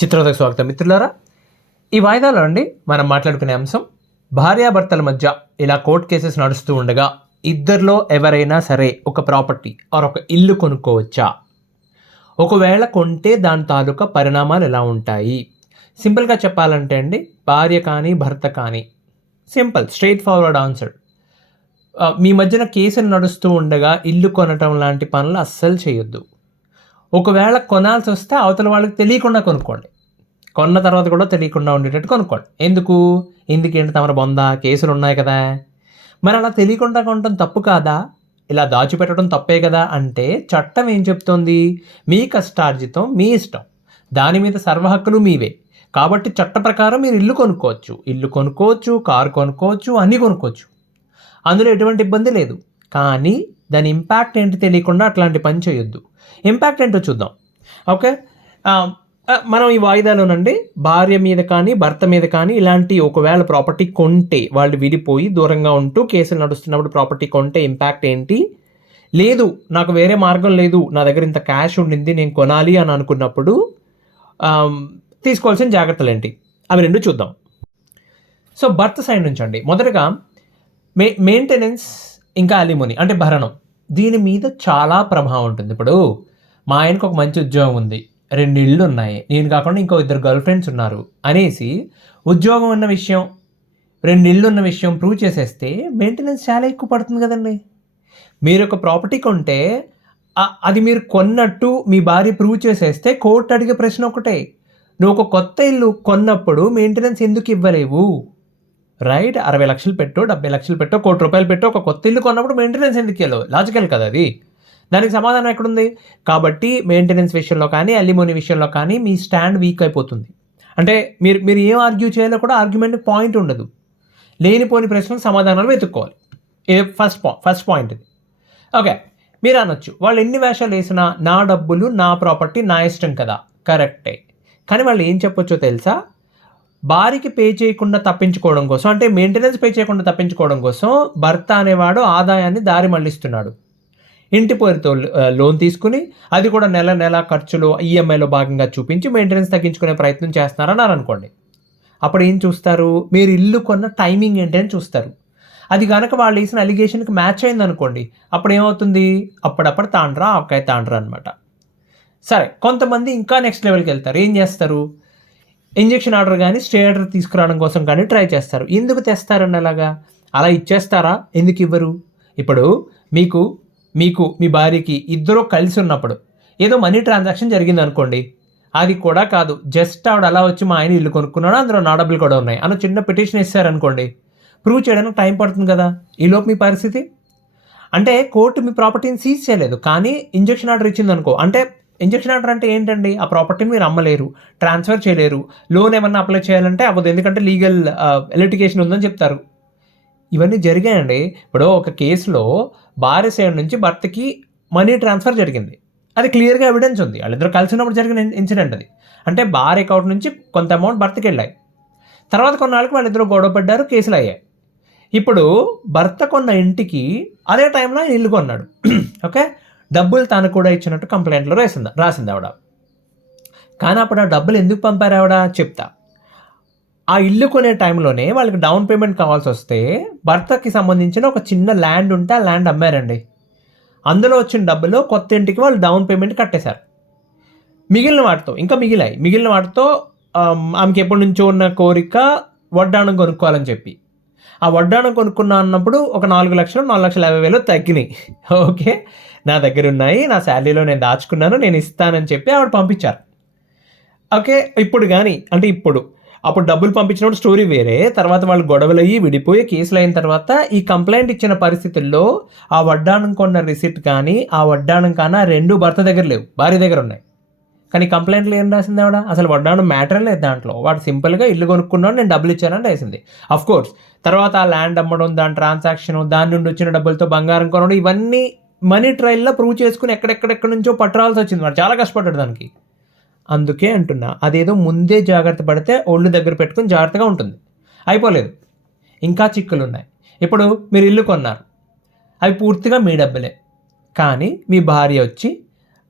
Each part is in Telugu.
చిత్రోదకు స్వాగతం మిత్రులారా. ఈ వాయిదాలో అండి మనం మాట్లాడుకునే అంశం భార్యాభర్తల మధ్య ఇలా కోర్ట్ కేసెస్ నడుస్తూ ఉండగా ఇద్దరిలో ఎవరైనా సరే ఒక ప్రాపర్టీ ఆర్ ఒక ఇల్లు కొనుక్కోవచ్చా, ఒకవేళ కొంటే దాని తాలూకా పరిణామాలు ఎలా ఉంటాయి. సింపుల్గా చెప్పాలంటే అండి, భార్య కానీ భర్త కానీ సింపుల్ స్ట్రైట్ ఫార్వర్డ్ ఆన్సర్, మీ మధ్యన కేసులు నడుస్తూ ఉండగా ఇల్లు కొనటం లాంటి పనులు అస్సలు చేయొద్దు. ఒకవేళ కొనాల్సి వస్తే అవతల వాళ్ళకి తెలియకుండా కొనుక్కోండి. కొన్న తర్వాత కూడా తెలియకుండా ఉండేటట్టు కొనుక్కోండి. ఎందుకేంటి తమరు బొందా, కేసులు ఉన్నాయి కదా. మరి అలా తెలియకుండా కొనటం తప్పు కాదా, ఇలా దాచిపెట్టడం తప్పే కదా అంటే చట్టం ఏం చెప్తోంది? మీ కష్టార్జితం మీ ఇష్టం, దాని మీద సర్వహక్కులు మీవే. కాబట్టి చట్ట ప్రకారం మీరు ఇల్లు కొనుక్కోవచ్చు, కారు కొనుక్కోవచ్చు, అన్నీ కొనుక్కోవచ్చు. అందులో ఎటువంటి ఇబ్బంది లేదు. కానీ దాని ఇంపాక్ట్ ఏంటి తెలియకుండా అట్లాంటి పని చేయొద్దు. ఇంపాక్ట్ ఏంటో చూద్దాం. ఓకే, మనం ఈ వాయిదాలోనండి భార్య మీద కానీ భర్త మీద కానీ ఇలాంటి ఒకవేళ ప్రాపర్టీ కొంటే, వాళ్ళు విడిపోయి దూరంగా ఉంటూ కేసులు నడుస్తున్నప్పుడు ప్రాపర్టీ కొంటే ఇంపాక్ట్ ఏంటి, లేదు నాకు వేరే మార్గం లేదు, నా దగ్గర ఇంత క్యాష్ ఉండింది నేను కొనాలి అని అనుకున్నప్పుడు తీసుకోవాల్సిన జాగ్రత్తలు ఏంటి, అవి రెండు చూద్దాం. సో భర్త సైడ్ నుంచి అండి, మొదటగా మెయింటెనెన్స్ ఇంకా అలిమోని అంటే భరణం, దీని మీద చాలా ప్రభావం ఉంటుంది. ఇప్పుడు మా ఆయనకు ఒక మంచి ఉద్యోగం ఉంది, 2 ఇళ్ళు ఉన్నాయి, నేను కాకుండా ఇంకో 2 గర్ల్ ఫ్రెండ్స్ ఉన్నారు అనేసి ఉద్యోగం ఉన్న విషయం, 2 ఇళ్ళు ఉన్న విషయం ప్రూవ్ చేసేస్తే మెయింటెనెన్స్ చాలా ఎక్కువ పడుతుంది కదండి. మీరు ఒక ప్రాపర్టీ కొంటే అది మీరు కొన్నట్టు మీ భార్య ప్రూవ్ చేసేస్తే కోర్టు అడిగే ప్రశ్న ఒకటే, నువ్వు ఒక కొత్త ఇల్లు కొన్నప్పుడు మెయింటెనెన్స్ ఎందుకు ఇవ్వలేవు, రైట్? 60 లక్షలు పెట్టో, 70 లక్షలు పెట్టో, ₹1 కోటి పెట్టో ఒక కొత్త ఇల్లు కొన్నప్పుడు మెయింటెనెన్స్ ఎందుకు ఇవ్వలేవు? లాజికల్ కదా అది. దానికి సమాధానం ఎక్కడుంది? కాబట్టి మెయింటెనెన్స్ విషయంలో కానీ అలిమోని విషయంలో కానీ మీ స్టాండ్ వీక్ అయిపోతుంది. అంటే మీరు ఏం ఆర్గ్యూ చేయాలో కూడా ఆర్గ్యుమెంట్ పాయింట్ ఉండదు. లేనిపోని ప్రశ్నలకు సమాధానాలు వెతుక్కోవాలి. ఫస్ట్ పాయింట్ ఇది. ఓకే, మీరు అనొచ్చు వాళ్ళు ఎన్ని వేషాలు వేసినా నా డబ్బులు నా ప్రాపర్టీ నా ఇష్టం కదా, కరెక్టే. కానీ వాళ్ళు ఏం చెప్పొచ్చో తెలుసా? భార్యకి పే చేయకుండా తప్పించుకోవడం కోసం, అంటే మెయింటెనెన్స్ పే చేయకుండా తప్పించుకోవడం కోసం భర్త అనేవాడు ఆదాయాన్ని దారి మళ్లిస్తున్నాడు. ఇంటి పేరుతో లోన్ తీసుకుని అది కూడా నెల నెల ఖర్చులు ఈఎంఐలో భాగంగా చూపించి మెయింటెనెన్స్ తగ్గించుకునే ప్రయత్నం చేస్తున్నారని అనుకోండి. అప్పుడు ఏం చూస్తారు? మీరు ఇల్లు కొన్న టైమింగ్ ఏంటి అని చూస్తారు. అది కనుక వాళ్ళు వేసిన అలిగేషన్కి మ్యాచ్ అయింది అనుకోండి, అప్పుడు ఏమవుతుంది? అప్పుడప్పుడు తాండ్రా ఆవకాయ తాండ్రా అనమాట. సరే, కొంతమంది ఇంకా నెక్స్ట్ లెవెల్కి వెళ్తారు. ఏం చేస్తారు? ఇంజెక్షన్ ఆర్డర్ కానీ స్టే ఆర్డర్ తీసుకురావడం కోసం కానీ ట్రై చేస్తారు. ఎందుకు తెస్తారండి అలాగా? అలా ఇచ్చేస్తారా? ఎందుకు ఇవ్వరు? ఇప్పుడు మీకు మీ భార్యకి ఇద్దరు కలిసి ఉన్నప్పుడు ఏదో మనీ ట్రాన్సాక్షన్ జరిగింది అనుకోండి, అది కూడా కాదు, జస్ట్ ఆవిడ అలా వచ్చి మా ఆయన ఇల్లు కొనుక్కున్నాడు, అందులో నా డబ్బులు కూడా ఉన్నాయి అని చిన్న పిటిషన్ ఇస్తారనుకోండి, ప్రూవ్ చేయడానికి టైం పడుతుంది కదా. ఈలోపు మీ పరిస్థితి అంటే కోర్టు మీ ప్రాపర్టీని సీజ్ చేయలేదు, కానీ ఇంజెక్షన్ ఆర్డర్ ఇచ్చింది అనుకో. అంటే ఇంజెక్షన్ ఆర్డర్ అంటే ఏంటండి? ఆ ప్రాపర్టీని మీరు అమ్మలేరు, ట్రాన్స్ఫర్ చేయలేరు, లోన్ ఏమన్నా అప్లై చేయాలంటే అవ్వదు, ఎందుకంటే లీగల్ లిటిగేషన్ ఉందని చెప్తారు. ఇవన్నీ జరిగాయండి. ఇప్పుడు ఒక కేసులో భార్య సైడ్ నుంచి భర్తకి మనీ ట్రాన్స్ఫర్ జరిగింది, అది క్లియర్గా ఎవిడెన్స్ ఉంది, వాళ్ళిద్దరు కలిసి ఉన్నప్పుడు జరిగిన ఇన్సిడెంట్ అది. అంటే భార్య అకౌంట్ నుంచి కొంత అమౌంట్ భర్తకి వెళ్ళాయి, తర్వాత కొన్నాళ్ళకి వాళ్ళిద్దరు గొడవ పడ్డారు, కేసులు అయ్యాయి. ఇప్పుడు భర్త కొన్న ఇంటికి అదే టైంలో ఆయన ఇల్లు కొన్నాడు. ఓకే, డబ్బులు తను కూడా ఇచ్చినట్టు కంప్లైంట్లో రాసింది ఆవిడ. కానీ అప్పుడు ఆ డబ్బులు ఎందుకు పంపారు ఆవిడ చెప్తా. ఆ ఇల్లు కొనే టైంలోనే వాళ్ళకి డౌన్ పేమెంట్ కావాల్సి వస్తే భర్తకి సంబంధించిన ఒక చిన్న ల్యాండ్ ఉంటే ఆ ల్యాండ్ అమ్మారండి. అందులో వచ్చిన డబ్బులు కొత్త ఇంటికి వాళ్ళు డౌన్ పేమెంట్ కట్టేశారు. మిగిలిన వాటితో ఆమెకి ఎప్పటి నుంచో ఉన్న కోరిక వడ్డాణం కొనుక్కోవాలని చెప్పి, ఆ వడ్డాణం కొనుక్కున్నా అన్నప్పుడు ఒక 4,50,000 తగ్గినాయి. ఓకే, నా దగ్గర ఉన్నాయి, నా శాలరీలో నేను దాచుకున్నాను, నేను ఇస్తానని చెప్పి ఆవిడ పంపించారు. ఓకే, అప్పుడు డబ్బులు పంపించినప్పుడు స్టోరీ వేరే. తర్వాత వాళ్ళు గొడవలు అయ్యి విడిపోయి కేసులు అయిన తర్వాత ఈ కంప్లైంట్ ఇచ్చిన పరిస్థితుల్లో ఆ వడ్డాణం కొన్న రిసిప్ట్ కానీ ఆ వడ్డాణం కానీ 2 భర్త దగ్గర లేవు, భార్య దగ్గర ఉన్నాయి. కానీ కంప్లైంట్లో ఏం రాసింది ఆవిడ? అసలు వడ్డాణం మ్యాటర్ లేదు దాంట్లో, వాడు సింపుల్గా ఇల్లు కొనుక్కున్నాడు, నేను డబ్బులు ఇచ్చానని రాసింది. అఫ్కోర్స్ తర్వాత ఆ ల్యాండ్ అమ్మడం, దాని ట్రాన్సాక్షన్, దాని నుండి వచ్చిన డబ్బులతో బంగారం కొనడం, ఇవన్నీ మనీ ట్రయల్లో ప్రూవ్ చేసుకుని ఎక్కడెక్కడెక్కడి నుంచో పట్టురావాల్సి వచ్చింది. వాడు చాలా కష్టపడ్డాడు దానికి. అందుకే అంటున్నా, అదేదో ముందే జాగ్రత్త పడితే ఒళ్ళు దగ్గర పెట్టుకుని జాగ్రత్తగా ఉంటుంది. అయిపోలేదు, ఇంకా చిక్కులు ఉన్నాయి. ఇప్పుడు మీరు ఇల్లు కొన్నారు, అవి పూర్తిగా మీ డబ్బులే, కానీ మీ భార్య వచ్చి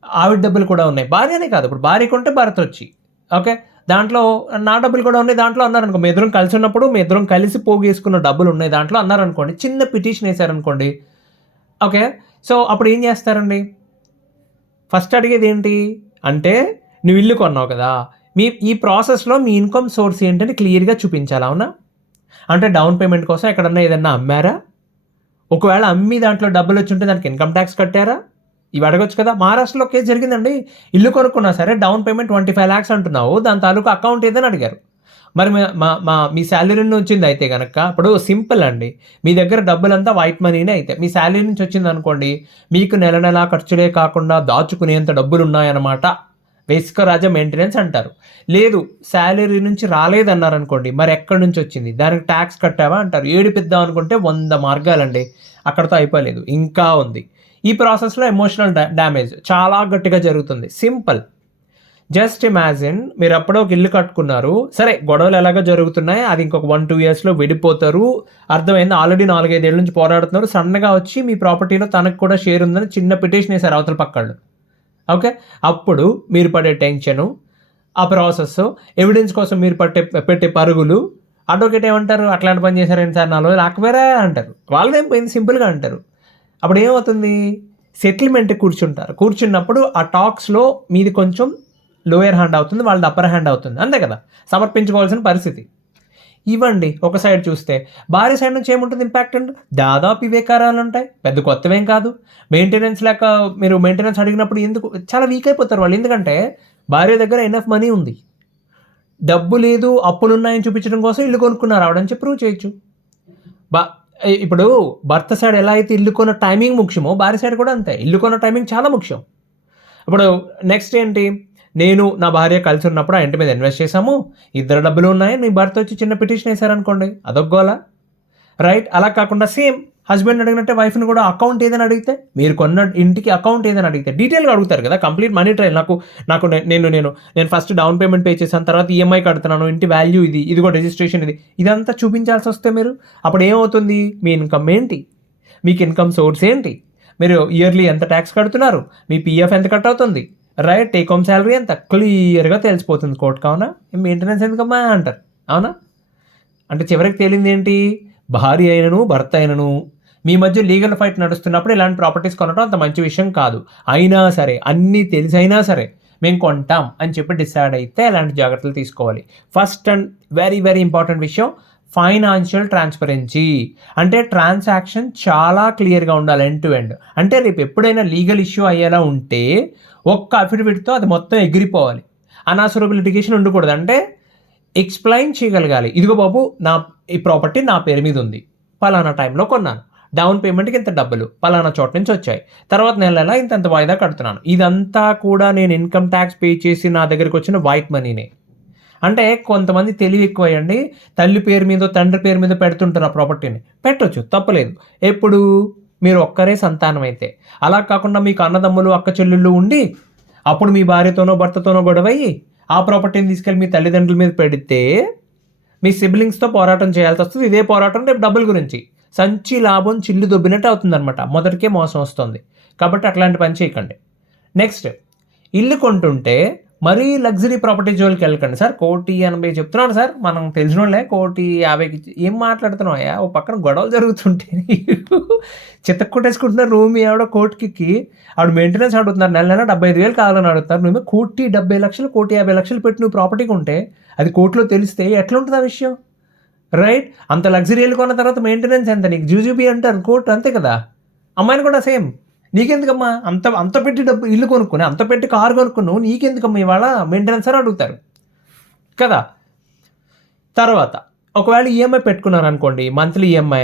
ఆవిడ డబ్బులు కూడా ఉన్నాయి. భార్య అనే కాదు, ఇప్పుడు భార్య కొంటే భర్త వచ్చి ఓకే దాంట్లో నా డబ్బులు కూడా ఉన్నాయి దాంట్లో అన్నారనుకో, మీ ఇద్దరం కలిసి ఉన్నప్పుడు మీ ఇద్దరం కలిసి పోగేసుకున్న డబ్బులు ఉన్నాయి దాంట్లో అన్నారనుకోండి, చిన్న పిటిషన్ వేశారనుకోండి, ఓకే. సో అప్పుడు ఏం చేస్తారండి? ఫస్ట్ అడిగేది ఏంటి అంటే, నువ్వు ఇల్లు కొన్నావు కదా, ఈ ప్రాసెస్లో మీ ఇన్కమ్ సోర్స్ ఏంటని క్లియర్గా చూపించాలి, అవునా? అంటే డౌన్ పేమెంట్ కోసం ఎక్కడన్నా ఏదన్నా అమ్మారా? ఒకవేళ అమ్మి దాంట్లో డబ్బులు వచ్చి ఉంటే దానికి ఇన్కమ్ ట్యాక్స్ కట్టారా? ఇవి అడగొచ్చు కదా. మహారాష్ట్రలో కేసు జరిగిందండి. ఇల్లు కొనుక్కున్నా సరే డౌన్ పేమెంట్ 25 lakhs అంటున్నావు, దాని తాలూకు అకౌంట్ ఏదని అడిగారు. మరి మీ శాలరీ నుంచి వచ్చింది అయితే కనుక, ఇప్పుడు సింపుల్ అండి, మీ దగ్గర డబ్బులంతా వైట్ మనీనే అయితే, మీ శాలరీ నుంచి వచ్చింది అనుకోండి, మీకు నెల నెలా ఖర్చులే కాకుండా దాచుకునేంత డబ్బులు ఉన్నాయన్నమాట. బేసిక్ రాజా మెయింటెనెన్స్ అంటారు. లేదు శాలరీ నుంచి రాలేదన్నారనుకోండి, మరి ఎక్కడి నుంచి వచ్చింది, దానికి ట్యాక్స్ కట్టావా అంటారు. ఏడిపిద్దాం అనుకుంటే 100 మార్గాలండి, అక్కడితో అయిపోలేదు, ఇంకా ఉంది. ఈ ప్రాసెస్లో ఎమోషనల్ డ్యామేజ్ చాలా గట్టిగా జరుగుతుంది. సింపుల్, జస్ట్ ఇమాజిన్, మీరు అప్పుడే ఒక ఇల్లు కట్టుకున్నారు, సరే గొడవలు ఎలాగో జరుగుతున్నాయి, అది ఇంకొక 1-2 yearsలో విడిపోతారు, అర్థమైంది. ఆల్రెడీ 4-5 ఏళ్ళ నుంచి పోరాడుతున్నారు, సన్నగా వచ్చి మీ ప్రాపర్టీలో తనకు కూడా షేర్ ఉందని చిన్న పిటిషన్ వేశారు అవతల పక్కళ్ళు, ఓకే. అప్పుడు మీరు పడే టెన్షను, ఆ ప్రాసెస్, ఎవిడెన్స్ కోసం మీరు పెట్టే పరుగులు, అడ్వకేట్ ఏమంటారు, అట్లాంటి పని చేశారేంటి సార్, 4 రోజులు ఆకపోయారా అంటారు. వాళ్ళదేం పోయింది, సింపుల్గా అంటారు. అప్పుడు ఏమవుతుంది, సెటిల్మెంట్ కూర్చున్నప్పుడు ఆ టాక్స్లో మీది కొంచెం లోయర్ హ్యాండ్ అవుతుంది, వాళ్ళది అప్పర్ హ్యాండ్ అవుతుంది, అంతే కదా, సమర్పించుకోవాల్సిన పరిస్థితి. ఇవ్వండి ఒక సైడ్ చూస్తే, భార్య సైడ్ నుంచి ఏముంటుంది ఇంపాక్ట్ అంటే, దాదాపు ఇవే కారాలు ఉంటాయి, పెద్ద కొత్తవేం కాదు. మెయింటెనెన్స్ లేక మీరు మెయింటెనెన్స్ అడిగినప్పుడు ఎందుకు చాలా వీక్ అయిపోతారు వాళ్ళు, ఎందుకంటే భార్య దగ్గర ఎనఫ్ మనీ ఉంది, డబ్బు లేదు, అప్పులు ఉన్నాయని చూపించడం కోసం ఇల్లు కొనుక్కున్నారు ఆవిడని చెప్పి ప్రూవ్ చేయొచ్చు. ఇప్పుడు భర్త సైడ్ ఎలా అయితే ఇల్లు కొన్న టైమింగ్ ముఖ్యమో, భార్య సైడ్ కూడా అంతే, ఇల్లు కొన్న టైమింగ్ చాలా ముఖ్యం. ఇప్పుడు నెక్స్ట్ ఏంటి, నేను నా భార్య కలిసి ఉన్నప్పుడు ఆ ఇంటి మీద ఇన్వెస్ట్ చేశాము, ఇద్దరు డబ్బులు ఉన్నాయి, మీ భర్త వచ్చి చిన్న పిటిషన్ వేశారనుకోండి, అదొక గోల, రైట్? అలా కాకుండా సేమ్ హస్బెండ్ అడిగినట్టే వైఫ్ని కూడా అకౌంట్ ఏదైనా అడిగితే, మీరు కొన్న ఇంటికి అకౌంట్ ఏదైనా అడిగితే డీటెయిల్గా అడుగుతారు కదా, కంప్లీట్ మనీ ట్రైల్. నాకు నేను ఫస్ట్ డౌన్ పేమెంట్ పే చేశాను, తర్వాత ఈఎంఐ కడుతున్నాను, ఇంటి వాల్యూ ఇది, ఇదిగో రిజిస్ట్రేషన్ ఇది, ఇదంతా చూపించాల్సి వస్తే మీరు అప్పుడు ఏమవుతుంది, మీ ఇన్కమ్ ఏంటి, మీకు ఇన్కమ్ సోర్స్ ఏంటి, మీరు ఇయర్లీ ఎంత ట్యాక్స్ కడుతున్నారు, మీ పిఎఫ్ ఎంత కట్ అవుతుంది, రైట్, టేక్ హోమ్ శాలరీ ఎంత క్లియర్గా తెలిసిపోతుంది కోర్టు. కావునా మెయింటెనెన్స్ ఎందుకమ్మా అంటారు, అవునా? అంటే చివరికి తేలింది ఏంటి, భార్య అయినను భర్త అయినను మీ మధ్య లీగల్ ఫైట్ నడుస్తున్నప్పుడు ఇలాంటి ప్రాపర్టీస్ కొనడం అంత మంచి విషయం కాదు. అయినా సరే, అన్నీ తెలిసైనా సరే మేము కొంటాం అని చెప్పి డిసైడ్ అయితే ఎలాంటి జాగ్రత్తలు తీసుకోవాలి. First and very very important విషయం, ఫైనాన్షియల్ ట్రాన్స్పరెన్సీ. అంటే ట్రాన్సాక్షన్ చాలా క్లియర్గా ఉండాలి, ఎండ్ టు ఎండ్. అంటే రేపు ఎప్పుడైనా లీగల్ ఇష్యూ అయ్యేలా ఉంటే ఒక్క అఫిడవిట్తో అది మొత్తం ఎగిరిపోవాలి, అనవసరపు లిటిగేషన్ ఉండకూడదు. అంటే ఎక్స్ప్లెయిన్ చేయగలగాలి, ఇదిగో బాబు ఈ ప్రాపర్టీ నా పేరు మీద ఉంది, పలానా టైంలో కొన్నాను, డౌన్ పేమెంట్కి ఇంత డబ్బులు పలానా చోట నుంచి వచ్చాయి, తర్వాత నెల ఇంత వాయిదా కడుతున్నాను, ఇదంతా కూడా నేను ఇన్కమ్ ట్యాక్స్ పే చేసి నా దగ్గరికి వచ్చిన వైట్ మనీనే. అంటే కొంతమంది తెలివి ఎక్కువయ్యండి, తల్లి పేరు మీద తండ్రి పేరు మీద పెడుతుంటారు ఆ ప్రాపర్టీని, పెట్టొచ్చు, తప్పలేదు, ఎప్పుడు మీరు ఒక్కరే సంతానం అయితే. అలా కాకుండా మీకు అన్నదమ్ములు అక్క చెల్లెళ్ళు ఉండి అప్పుడు మీ భార్యతోనో భర్తతోనో గొడవయ్యి ఆ ప్రాపర్టీని తీసుకెళ్ళి మీ తల్లిదండ్రుల మీద పెడితే మీ సిబ్లింగ్స్తో పోరాటం చేయాల్సి వస్తుంది. ఇదే పోరాటం రేపు డబ్బుల గురించి, సంచి లాభం చిల్లు దొబ్బినట్టు అవుతుందన్నమాట, మొదటికే మోసం వస్తుంది. కాబట్టి అట్లాంటి పని చేయకండి. నెక్స్ట్, ఇల్లు కొంటుంటే మరీ లగ్జరీ ప్రాపర్టీ జోలికి వెళ్ళకండి. సార్ 1,80,00,000 చెప్తున్నాను సార్, మనం తెలిసిన వాళ్ళే 1,50,00,000 ఏం మాట్లాడుతున్నాయా, ఓ పక్కన గొడవలు జరుగుతుంటే చిత్త కొట్టేసుకుంటున్నారు. రూమ్ ఆవిడ కోర్టుకి ఆవిడ మెయింటెనెన్స్ అడుగుతున్నారు, నెల 75,000 కావాలని అడుగుతారు. నువ్వు 1,70,00,000 1,50,00,000 పెట్టి నువ్వు ప్రాపర్టీకి ఉంటే అది కోర్టులో తెలిస్తే ఎట్లుంటుంది ఆ విషయం, రైట్? అంత లగ్జరీ ఇల్లు కొన్న తర్వాత మెయింటెనెన్స్ ఎంత, నీకు జూజూబీ అంటారు కోర్టు, అంతే కదా. అమ్మాయిని కూడా సేమ్, నీకెందుకమ్మా అంత పెట్టి డబ్బు ఇల్లు కొనుక్కుని, అంత పెట్టి కారు కొనుక్కున్నావు, నీకెందుకమ్మా ఇవాళ మెయింటెనెన్స్ అని అడుగుతారు కదా. తర్వాత ఒకవేళ ఈఎంఐ పెట్టుకున్నారు అనుకోండి, మంత్లీ ఈఎంఐ,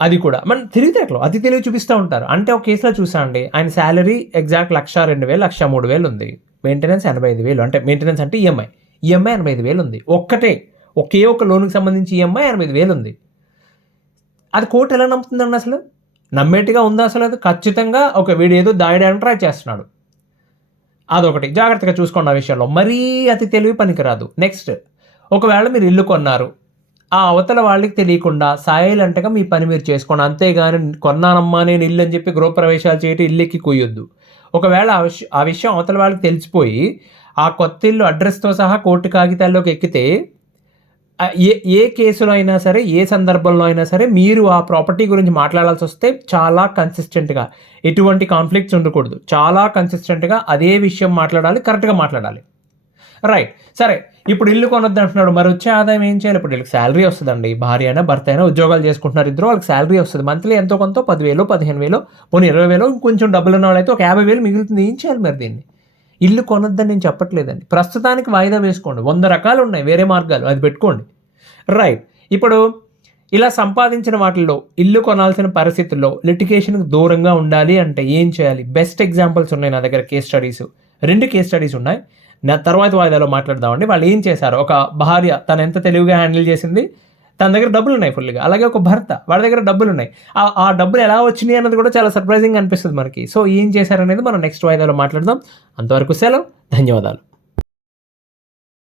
అది కూడా మన తెలివితేటలో అతి తెలివి చూపిస్తూ ఉంటారు. అంటే ఒక కేసులో చూసా అండి, ఆయన శాలరీ ఎగ్జాక్ట్ 1,02,000 1,03,000 ఉంది, మెయింటెనెన్స్ 85,000. అంటే మెయింటెనెన్స్ అంటే ఈఎంఐ 85,000 ఉంది, ఒకే ఒక లోన్కి సంబంధించి ఈఎంఐ 85,000 ఉంది. అది కోర్టు ఎలా నమ్ముతుందండి అసలు, నమ్మేట్టుగా ఉందా అసలు? అది ఖచ్చితంగా ఒక వీడు ఏదో దాయడానికి ట్రై చేస్తున్నాడు. అదొకటి జాగ్రత్తగా చూసుకోండి ఆ విషయంలో, మరీ అతి తెలివి పనికిరాదు. నెక్స్ట్, ఒకవేళ మీరు ఇల్లు కొన్నారు, ఆ అవతల వాళ్ళకి తెలియకుండా సైలెంట్గా మీ పని మీరు చేసుకోండి, అంతేగాని కొన్నానమ్మా నేను ఇల్లు అని చెప్పి గృహప్రవేశాలు చేయటం, ఇల్లుకి కూయొద్దు. ఒకవేళ ఆ విషయం అవతల వాళ్ళకి తెలిసిపోయి ఆ కొత్త ఇల్లు అడ్రస్తో సహా కోర్టు కాగితాల్లోకి ఎక్కితే ఏ కేసులో అయినా సరే, ఏ సందర్భంలో అయినా సరే మీరు ఆ ప్రాపర్టీ గురించి మాట్లాడాల్సి వస్తే చాలా కన్సిస్టెంట్గా, ఎటువంటి కాన్ఫ్లిక్ట్స్ ఉండకూడదు, చాలా కన్సిస్టెంట్గా అదే విషయం మాట్లాడాలి, కరెక్ట్గా మాట్లాడాలి. రైట్. సరే, ఇప్పుడు ఇల్లు కొనొద్దు అంటున్నాడు, మరి వచ్చే ఆదాయం ఏం చేయాలి? ఇప్పుడు వీళ్ళకి శాలరీ వస్తుందండి, భార్య అయినా భర్త అయినా ఉద్యోగాలు చేసుకుంటున్నారు, ఇద్దరు వాళ్ళకి శాలరీ వస్తుంది, మంత్లీ ఎంతో కొంత 10,000 15,000 పోనీ 20,000, ఇంకొంచెం డబ్బులు ఉన్న వాళ్ళైతే ఒక 50,000 మిగులుతుంది. ఏం చేయాలి మరి దీన్ని? ఇల్లు కొనొద్దని నేను చెప్పట్లేదండి, ప్రస్తుతానికి వాయిదా వేసుకోండి, 100 రకాలు ఉన్నాయి వేరే మార్గాలు, అది పెట్టుకోండి. రైట్. ఇప్పుడు ఇలా సంపాదించిన వాటిల్లో ఇల్లు కొనాల్సిన పరిస్థితుల్లో లిటిగేషన్కి దూరంగా ఉండాలి అంటే ఏం చేయాలి? బెస్ట్ ఎగ్జాంపుల్స్ ఉన్నాయి నా దగ్గర, కేస్ స్టడీస్, 2 కేస్ స్టడీస్ ఉన్నాయి. నా తర్వాత వాయిదాలో మాట్లాడదామండి. వాళ్ళు ఏం చేశారు, ఒక భార్య తను ఎంత తెలివిగా హ్యాండిల్ చేసింది, తన దగ్గర డబ్బులు ఉన్నాయి ఫుల్గా, అలాగే ఒక భర్త వాళ్ళ దగ్గర డబ్బులు ఉన్నాయి, ఆ డబ్బులు ఎలా వచ్చినాయి అన్నది కూడా చాలా సర్ప్రైజింగ్ అనిపిస్తుంది మనకి. సో ఏం చేశారనేది మనం నెక్స్ట్ వాయిదాలో మాట్లాడదాం. అంతవరకు సెలవు, ధన్యవాదాలు.